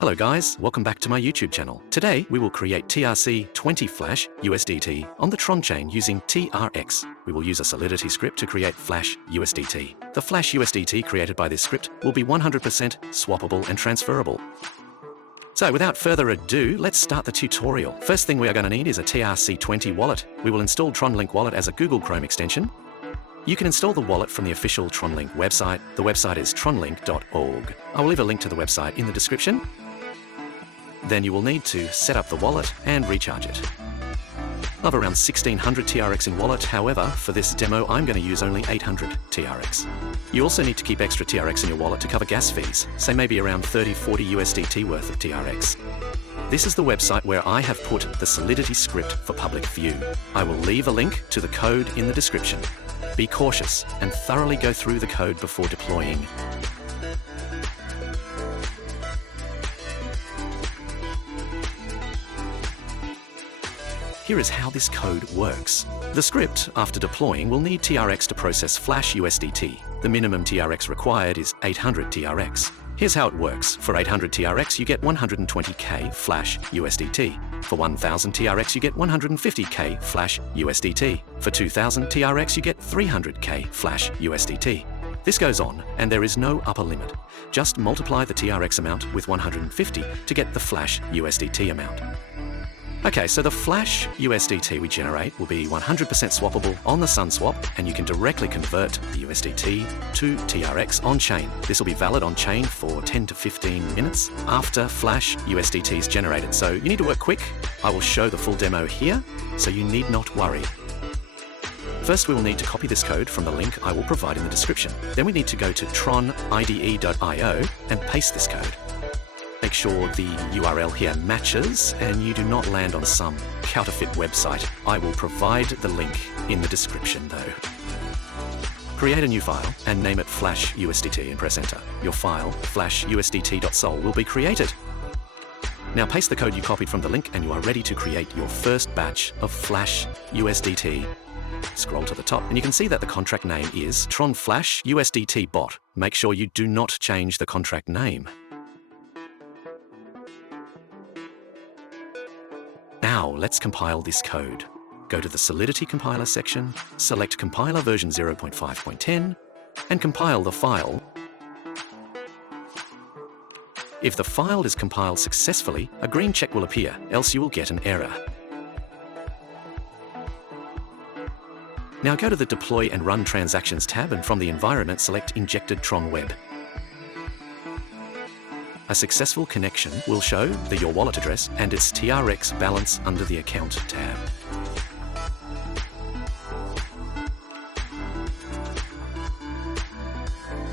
Hello guys, welcome back to my YouTube channel. Today we will create TRC20 Flash USDT on the Tron chain using TRX. We will use a Solidity script to create Flash USDT. The Flash USDT created by this script will be 100% swappable and transferable. So without further ado, let's start the tutorial. First thing we are going to need is a TRC20 wallet. We will install TronLink Wallet as a Google Chrome extension. You can install the wallet from the official TronLink website. The website is tronlink.org. I will leave a link to the website in the description. Then you will need to set up the wallet and recharge it. I have around 1600 TRX in wallet, however, for this demo I'm going to use only 800 TRX. You also need to keep extra TRX in your wallet to cover gas fees, say maybe around 30-40 USDT worth of TRX. This is the website where I have put the Solidity script for public view. I will leave a link to the code in the description. Be cautious and thoroughly go through the code before deploying. Here is how this code works. The script, after deploying, will need TRX to process Flash USDT. The minimum TRX required is 800 TRX. Here's how it works. For 800 TRX, you get 120k Flash USDT. For 1000 TRX, you get 150k Flash USDT. For 2000 TRX, you get 300k Flash USDT. This goes on, and there is no upper limit. Just multiply the TRX amount with 150 to get the Flash USDT amount. Okay, so the Flash USDT we generate will be 100% swappable on the SunSwap, and you can directly convert the USDT to TRX on-chain. This will be valid on-chain for 10 to 15 minutes after Flash USDT is generated, so you need to work quick. I will show the full demo here, so you need not worry. First, we will need to copy this code from the link I will provide in the description. Then we need to go to tronide.io and paste this code. Make sure the URL here matches and you do not land on some counterfeit website. I will provide the link in the description though. Create a new file and name it Flash USDT and press enter. Your file, flashusdt.sol, will be created. Now paste the code you copied from the link and you are ready to create your first batch of Flash USDT. Scroll to the top and you can see that the contract name is Tron Flash USDT Bot. Make sure you do not change the contract name. Now let's compile this code. Go to the Solidity compiler section, select compiler version 0.5.10, and compile the file. If the file is compiled successfully, a green check will appear, else you will get an error. Now go to the Deploy and Run Transactions tab, and from the environment select Injected Tron Web. A successful connection will show your wallet address and its TRX balance under the Account tab.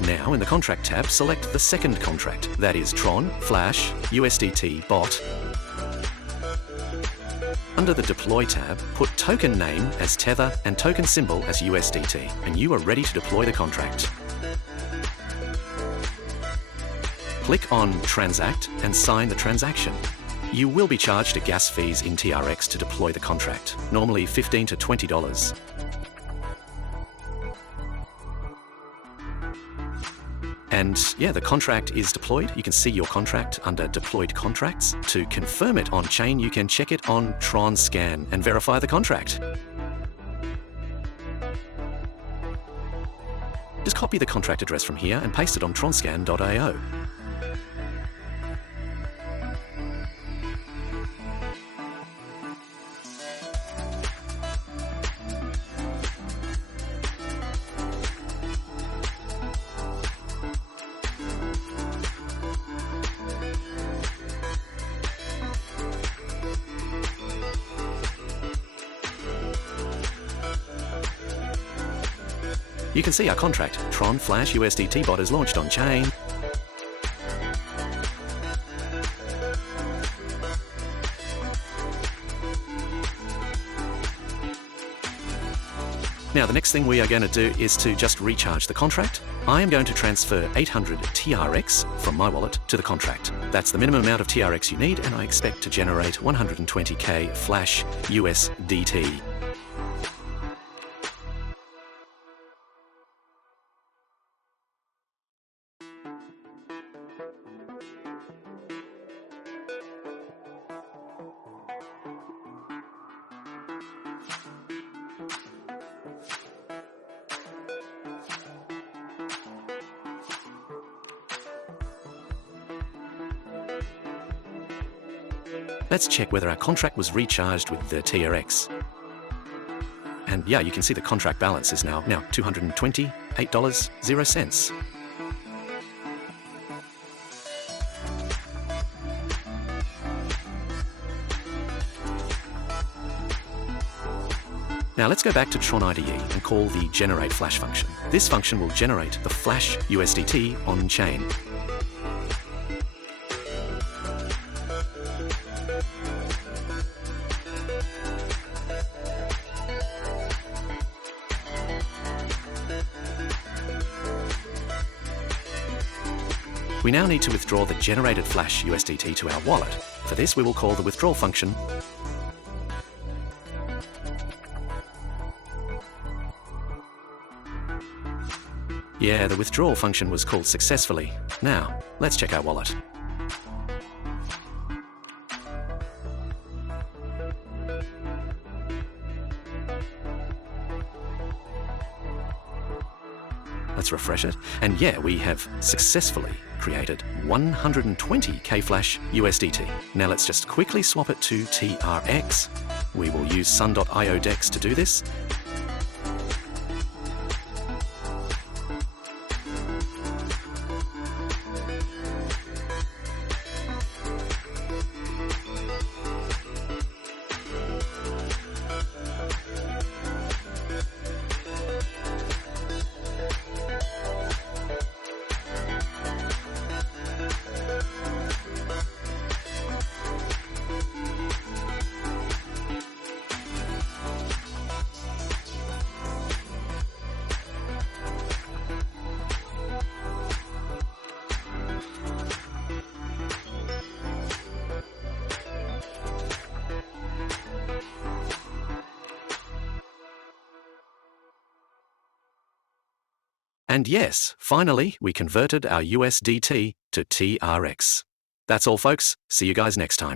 Now in the Contract tab, select the second contract, that is Tron Flash USDT Bot. Under the Deploy tab, put token name as Tether and token symbol as USDT, and you are ready to deploy the contract. Click on Transact and sign the transaction. You will be charged a gas fees in TRX to deploy the contract, normally $15 to $20. And yeah, the contract is deployed. You can see your contract under Deployed Contracts. To confirm it on-chain, you can check it on Tron Scan and verify the contract. Just copy the contract address from here and paste it on tronscan.io. You can see our contract, Tron Flash USDT Bot, is launched on chain. Now the next thing we are going to do is to just recharge the contract. I am going to transfer 800 TRX from my wallet to the contract. That's the minimum amount of TRX you need, and I expect to generate 120k Flash USDT. Let's check whether our contract was recharged with the TRX. And yeah, you can see the contract balance is now $228.00. Now let's go back to Tron IDE and call the generate flash function. This function will generate the flash USDT on chain. We now need to withdraw the generated flash USDT to our wallet. For this, we will call the withdrawal function. Yeah, the withdrawal function was called successfully. Now, let's check our wallet. Let's refresh it. And yeah, we have successfully created 120k flash USDT. Now let's just quickly swap it to TRX. We will use sun.io DEX to do this. And yes, finally, we converted our USDT to TRX. That's all, folks. See you guys next time.